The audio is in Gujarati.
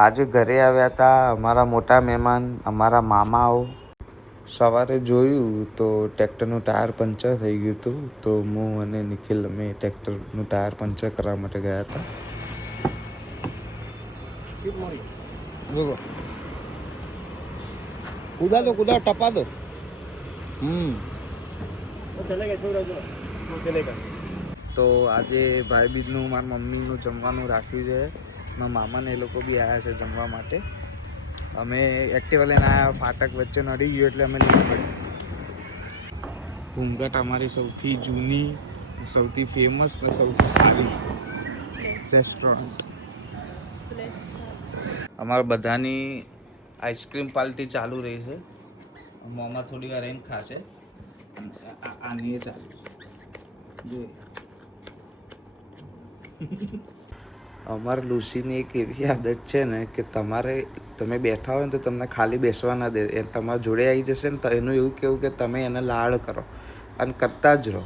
આજે ઘરે આવ્યા હતા અમારા મોટા મહેમાન, અમારા મામાઓ. સવારે જોયું તો ટ્રેક્ટરનું ટાયર પંચર થઈ ગયું હતું, તો હું અને નિખિલ અમે ટ્રેક્ટરનું ટાયર પંચર કરવા માટે ગયા હતા. કુદા દો, ટપા દો. તો આજે ભાઈ બીજનું મારા મમ્મીનું જમવાનું રાખ્યું છે. મારા મામાને એ લોકો બી આવ્યા છે જમવા માટે. અમે એક્ટિવા લઈને આવ્યા, ફાટક વચ્ચે નડી ગયું એટલે અમે લેવું પડ્યું. ઘૂંઘટ અમારી સૌથી જૂની, સૌથી ફેમસ ને સૌથી સારી રેસ્ટોરન્ટ. અમારા બધાની આઈસ્ક્રીમ પાર્ટી ચાલુ રહી છે. મોમાં થોડી વાર એમ ખાશે. આની ચાલુ અમારે લુસીની એક એવી આદત છે ને કે તમે બેઠા હોય ને તો તમને ખાલી બેસવા ના દે. એ તમારા જોડે આવી જશે ને તો એનું એવું કહેવું કે તમે એને લાડ કરો અને કરતા જ રહો.